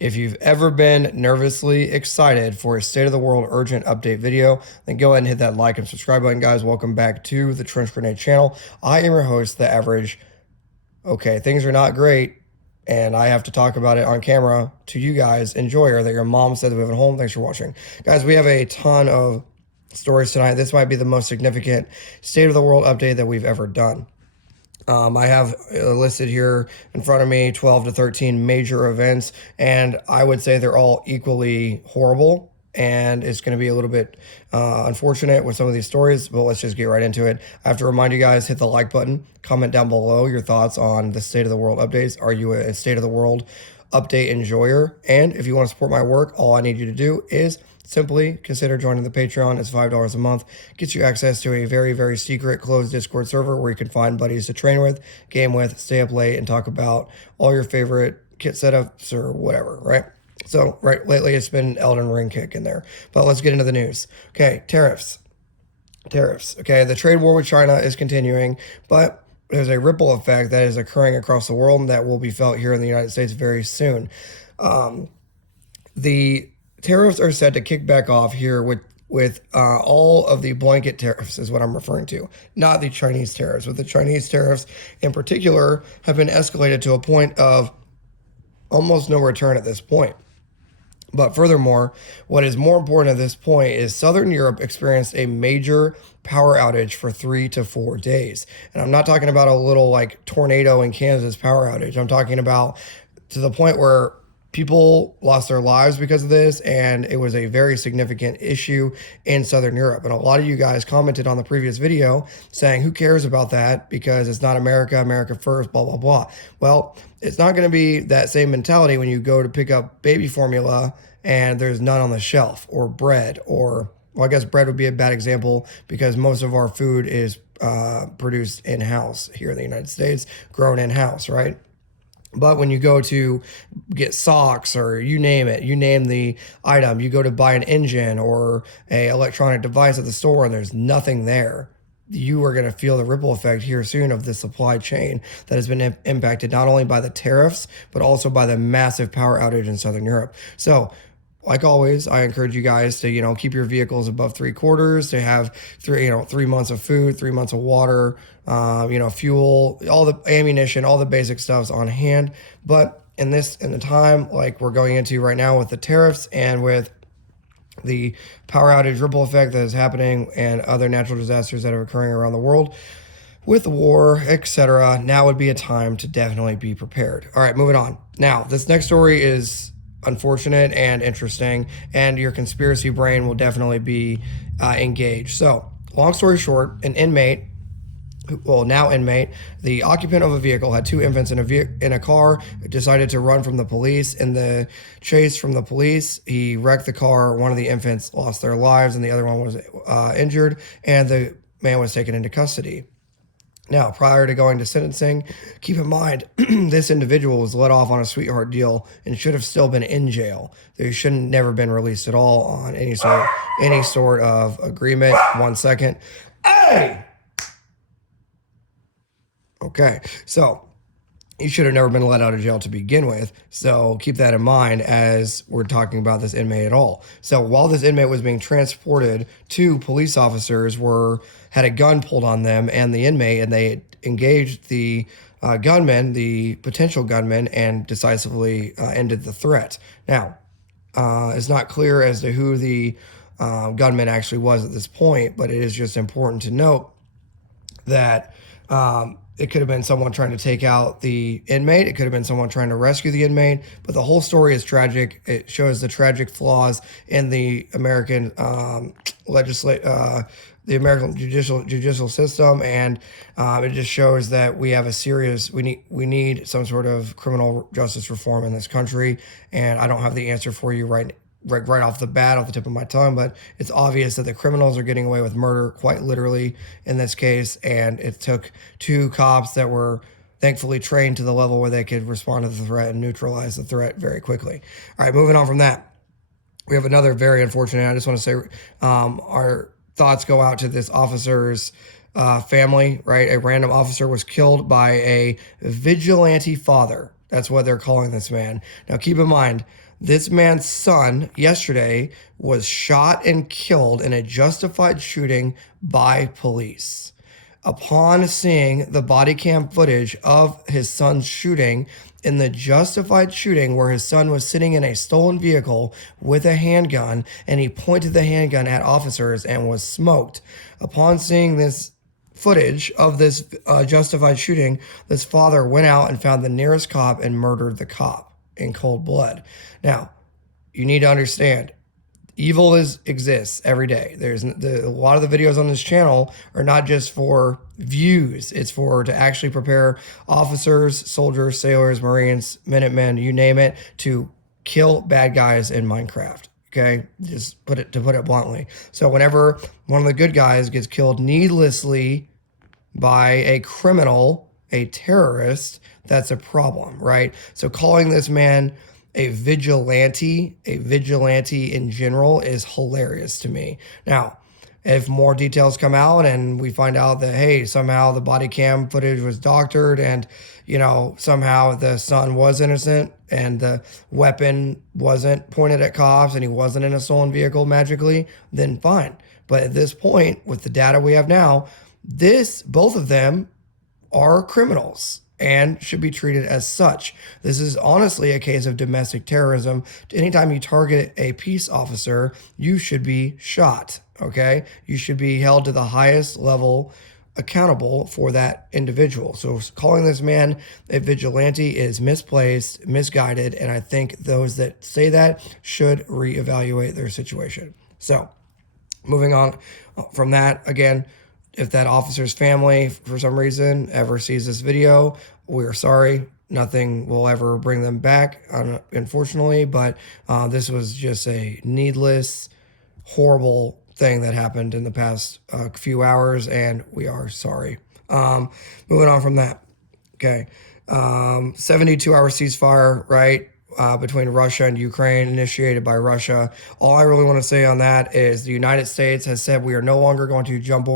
If you've ever been nervously excited for a state of the world urgent update video, then go ahead and hit that like and subscribe button, guys. Welcome back to the Trench Grenade channel. I am your host, The Average. Okay, things are not great, and I have to talk about it on camera to you guys. Enjoy, or that your mom said that we have at home. Thanks for watching. Guys, we have a ton of stories tonight. This might be the most significant state of the world update that we've ever done. I have listed here in front of me 12 to 13 major events, and I would say they're all equally horrible. And it's going to be a little bit unfortunate with some of these stories, but let's just get right into it. I have to remind you guys, hit the like button, comment down below your thoughts on the state of the world updates. Are you a state of the world update enjoyer? And if you want to support my work, all I need you to do is simply consider joining the Patreon. It's $5 a month. Gets you access to a very, very secret closed Discord server where you can find buddies to train with, game with, stay up late, and talk about all your favorite kit setups or whatever, right? So, right, lately it's been Elden Ring kick in there. But let's get into the news. Okay, tariffs. Tariffs. Okay, the trade war with China is continuing, but there's a ripple effect that is occurring across the world and that will be felt here in the United States very soon. The tariffs are set to kick back off here with all of the blanket tariffs is what I'm referring to, not the Chinese tariffs. With the Chinese tariffs in particular have been escalated to a point of almost no return at this point. But furthermore, what is more important at this point is Southern Europe experienced a major power outage for 3 to 4 days. And I'm not talking about a little like tornado in Kansas power outage. I'm talking about to the point where people lost their lives because of this, and it was a very significant issue in Southern Europe. And a lot of you guys commented on the previous video saying, who cares about that because it's not America, America first, blah, blah, blah. Well, it's not going to be that same mentality when you go to pick up baby formula and there's none on the shelf, or bread, or, well, I guess bread would be a bad example because most of our food is produced in-house here in the United States, grown in-house, right? But when you go to get socks, or you name it, you name the item, you go to buy an engine or a electronic device at the store and there's nothing there, you are going to feel the ripple effect here soon of the supply chain that has been impacted not only by the tariffs, but also by the massive power outage in Southern Europe. So, like always, I encourage you guys to, keep your vehicles above 3/4, to have 3 months of food, 3 months of water, fuel, all the ammunition, all the basic stuffs on hand. But in the time like we're going into right now with the tariffs and with the power outage ripple effect that is happening and other natural disasters that are occurring around the world, with war, etc., now would be a time to definitely be prepared. All right, moving on. Now, this next story is unfortunate and interesting, and your conspiracy brain will definitely be engaged. So, long story short, an inmate, the occupant of a vehicle had 2 infants in a car, decided to run from the police. In the chase from the police, he wrecked the car. One of the infants lost their lives, and the other one was injured, and the man was taken into custody. Now, prior to going to sentencing, keep in mind, this individual was let off on a sweetheart deal and should have still been in jail. They shouldn't never been released at all on any sort of agreement. 1 second. Hey! Okay, so you should have never been let out of jail to begin with. So keep that in mind as we're talking about this inmate at all. So while this inmate was being transported, 2 police officers had a gun pulled on them and the inmate, and they engaged the gunman, the potential gunman, and decisively ended the threat. Now, it's not clear as to who the gunman actually was at this point, but it is just important to note that it could have been someone trying to take out the inmate. It could have been someone trying to rescue the inmate. But the whole story is tragic. It shows the tragic flaws in the American the American judicial system, and it just shows that we have we need some sort of criminal justice reform in this country. And I don't have the answer for you right off the bat, off the tip of my tongue, but it's obvious that the criminals are getting away with murder, quite literally in this case, and it took 2 cops that were thankfully trained to the level where they could respond to the threat and neutralize the threat very quickly. All right, moving on from that, we have another very unfortunate. I just want to say our thoughts go out to this officer's family, right? A random officer was killed by a vigilante father. That's what they're calling this man. Now, keep in mind, this man's son yesterday was shot and killed in a justified shooting by police. Upon seeing the body cam footage of his son's shooting, in the justified shooting where his son was sitting in a stolen vehicle with a handgun and he pointed the handgun at officers and was smoked. Upon seeing this footage of this justified shooting, this father went out and found the nearest cop and murdered the cop in cold blood. Now, you need to understand, evil exists every day. A lot of the videos on this channel are not just for views. It's to actually prepare officers, soldiers, sailors, Marines, Minutemen, you name it, to kill bad guys in Minecraft. Okay, just put it bluntly. So whenever one of the good guys gets killed needlessly by a criminal, a terrorist, that's a problem, right? So calling this man a vigilante in general is hilarious to me. Now, if more details come out and we find out that, hey, somehow the body cam footage was doctored and, somehow the son was innocent and the weapon wasn't pointed at cops and he wasn't in a stolen vehicle magically, then fine. But at this point, with the data we have now, both of them are criminals and should be treated as such. This is honestly a case of domestic terrorism. Anytime you target a peace officer, you should be shot, okay? You should be held to the highest level accountable for that individual. So calling this man a vigilante is misplaced, misguided, and I think those that say that should reevaluate their situation. So moving on from that, again, if that officer's family, for some reason, ever sees this video, we're sorry. Nothing will ever bring them back, unfortunately. But this was just a needless, horrible thing that happened in the past few hours, and we are sorry. Moving on from that. Okay. 72-hour ceasefire, right? Between Russia and Ukraine, initiated by Russia. All I really want to say on that is the United States has said we are no longer going to jump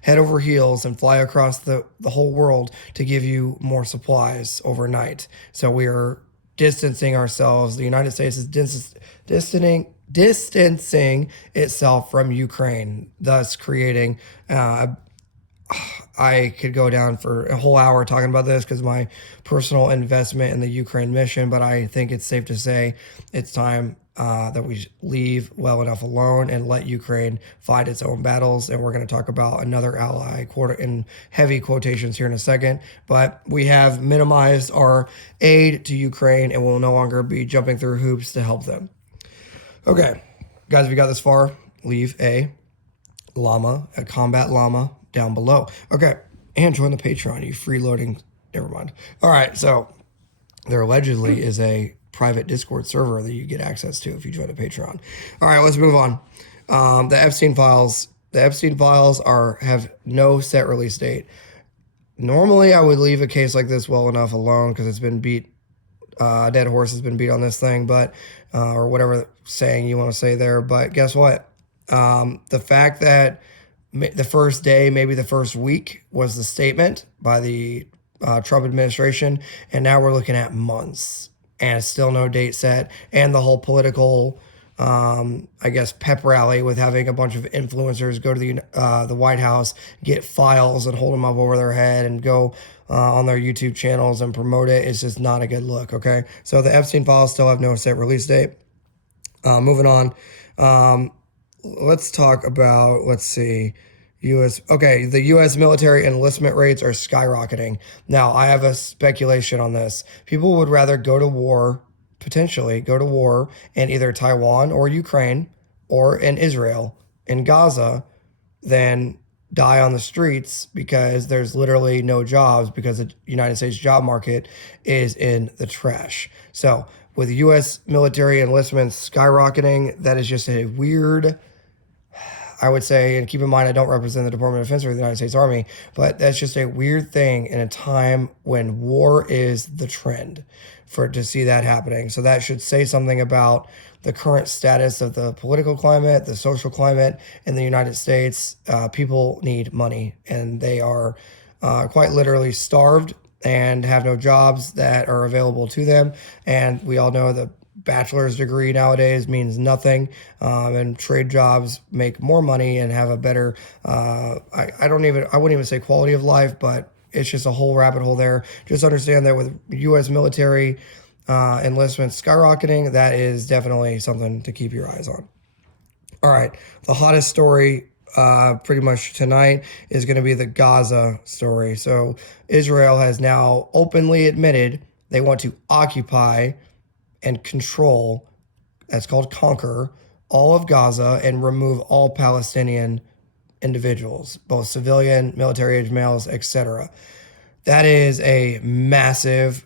head over heels and fly across the whole world to give you more supplies overnight. So we are distancing ourselves. The United States is distancing itself from Ukraine, thus creating I could go down for a whole hour talking about this because my personal investment in the Ukraine mission, but I think it's safe to say it's time that we leave well enough alone and let Ukraine fight its own battles. And we're going to talk about another ally, in heavy quotations here in a second. But we have minimized our aid to Ukraine and will no longer be jumping through hoops to help them. Okay, guys, if you got this far, leave a combat llama down below. Okay, and join the Patreon, you freeloading, never mind. All right, so there allegedly is a private Discord server that you get access to if you join the Patreon. All right, let's move on. The Epstein files have no set release date. Normally, I would leave a case like this well enough alone because it's been beat. A dead horse has been beat on this thing, but or whatever saying you want to say there. But guess what? The fact that the first day, maybe the first week, was the statement by the Trump administration, and now we're looking at months, and still no date set, and the whole political, pep rally with having a bunch of influencers go to the White House, get files and hold them up over their head and go on their YouTube channels and promote it. It's just not a good look, okay? So the Epstein files still have no set release date. Moving on. Let's talk about, the U.S. military enlistment rates are skyrocketing. Now, I have a speculation on this. People would rather potentially go to war in either Taiwan or Ukraine or in Israel, in Gaza, than die on the streets because there's literally no jobs because the United States job market is in the trash. So with U.S. military enlistments skyrocketing, that is just a weird, I would say, and keep in mind, I don't represent the Department of Defense or the United States Army, but that's just a weird thing in a time when war is the trend to see that happening. So that should say something about the current status of the political climate, the social climate in the United States. People need money, and they are quite literally starved and have no jobs that are available to them. And we all know the bachelor's degree nowadays means nothing, and trade jobs make more money and have a better, I wouldn't even say quality of life, but it's just a whole rabbit hole there. Just understand that with U.S. military enlistment skyrocketing, that is definitely something to keep your eyes on. All right, the hottest story pretty much tonight is going to be the Gaza story. So Israel has now openly admitted they want to occupy and control, that's called conquer, all of Gaza and remove all Palestinian individuals, both civilian, military age males, etc. That is a massive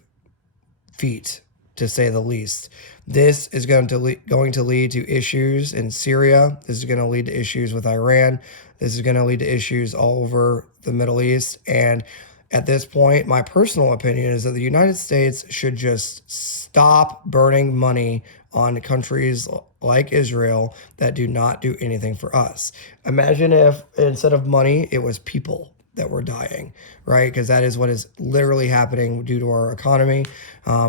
feat, to say the least. This is going to lead to issues in Syria. This is going to lead to issues with Iran. This is going to lead to issues all over the Middle East. And at this point, my personal opinion is that the United States should just stop burning money on countries like Israel that do not do anything for us. Imagine if instead of money, it was people that were dying, right? Because that is what is literally happening due to our economy,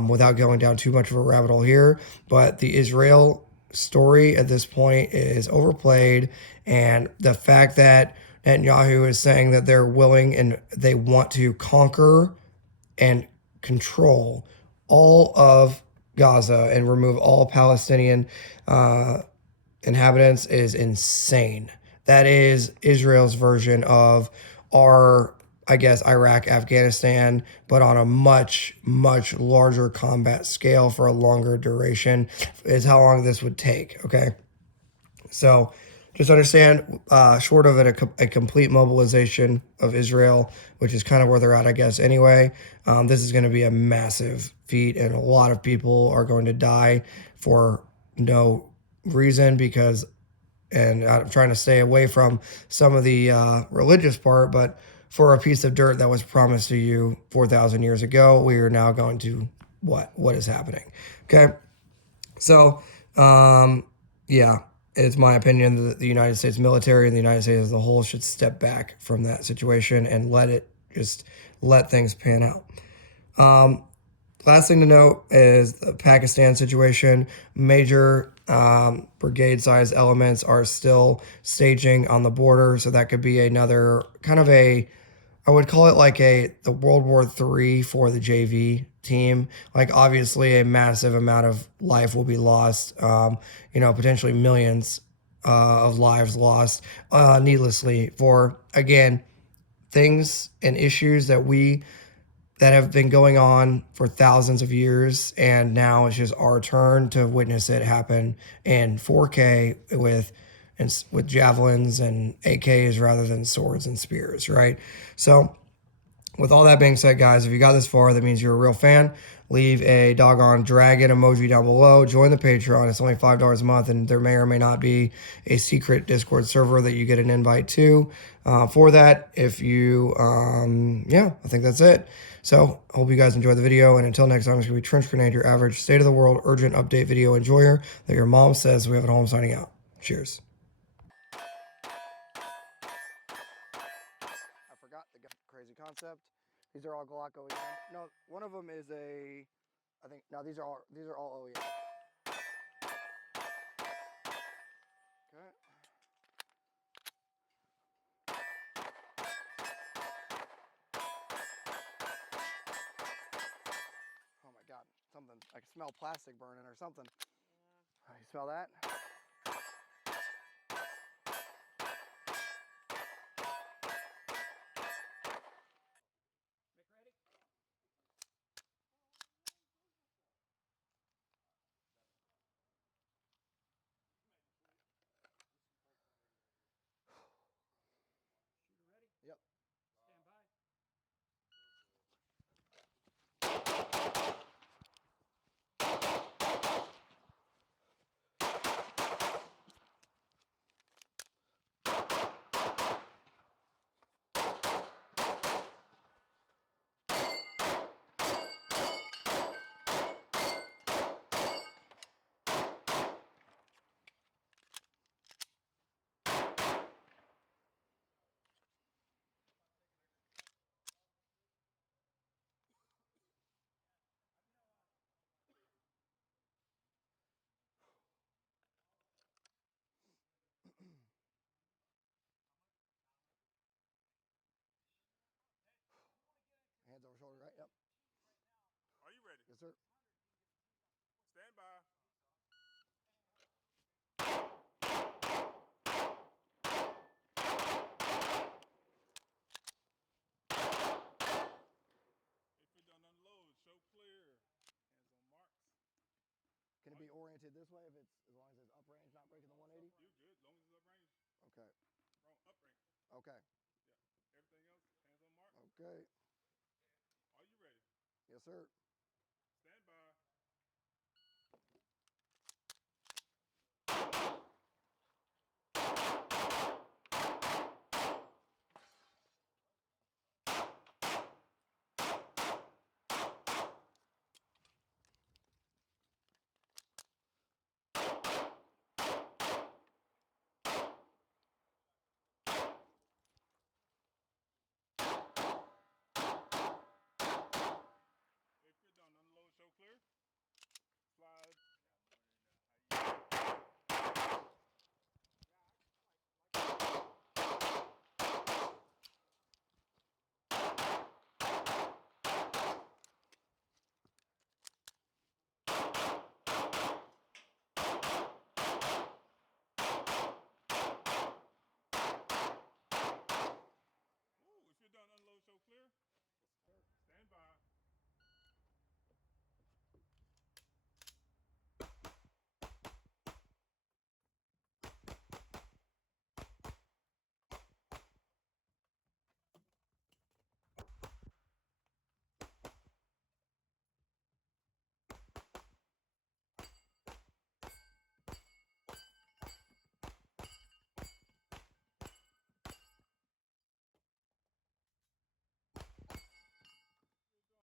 without going down too much of a rabbit hole here. But the Israel story at this point is overplayed. And the fact that Netanyahu is saying that they're willing and they want to conquer and control all of Gaza and remove all Palestinian inhabitants is insane. That is Israel's version of our, I guess, Iraq, Afghanistan, but on a much, much larger combat scale for a longer duration, is how long this would take. Okay. So just understand, short of a complete mobilization of Israel, which is kind of where they're at, I guess, anyway, this is going to be a massive feat, and a lot of people are going to die for no reason because, and I'm trying to stay away from some of the religious part, but for a piece of dirt that was promised to you 4,000 years ago, we are now going to what is happening. Okay. So, yeah, it's my opinion that the United States military and the United States as a whole should step back from that situation and let things pan out. Last thing to note is the Pakistan situation. Major brigade-sized elements are still staging on the border, so that could be another kind of I would call it like the World War III for the JV team. Like obviously a massive amount of life will be lost, potentially millions of lives lost needlessly for, again, things and issues that have been going on for thousands of years, and now it's just our turn to witness it happen in 4K with javelins and AKs rather than swords and spears, right? So, with all that being said, guys, if you got this far, that means you're a real fan. Leave a doggone dragon emoji down below. Join the Patreon. It's only $5 a month, and there may or may not be a secret Discord server that you get an invite to. For that, if you, yeah, I think that's it. So, hope you guys enjoyed the video, and until next time, it's going to be Trench Grenade, your average state of the world urgent update video enjoyer that your mom says we have at home, signing out. Cheers. I forgot the crazy concept. These are all Glock OEM. No, one of them is I think, no, these are all OEM. Okay. Oh my God, something, I can smell plastic burning or something. You smell that? Yep. shoulder, right? Yep. Are you ready? Yes, sir. Stand by. If you're done unload, show clear. Hands on marks. Can it be oriented this way if it's as long as it's up range, not breaking the 180? You're good, as long as it's up range. Okay. Wrong, up range. Okay. Yeah. Everything else, hands on mark. Okay. Are you ready? Yes, sir. Stand by. If you're done, unload, show clear. Slide. Ooh, if you're done, unload, show clear. Stand by.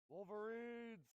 Wolverines!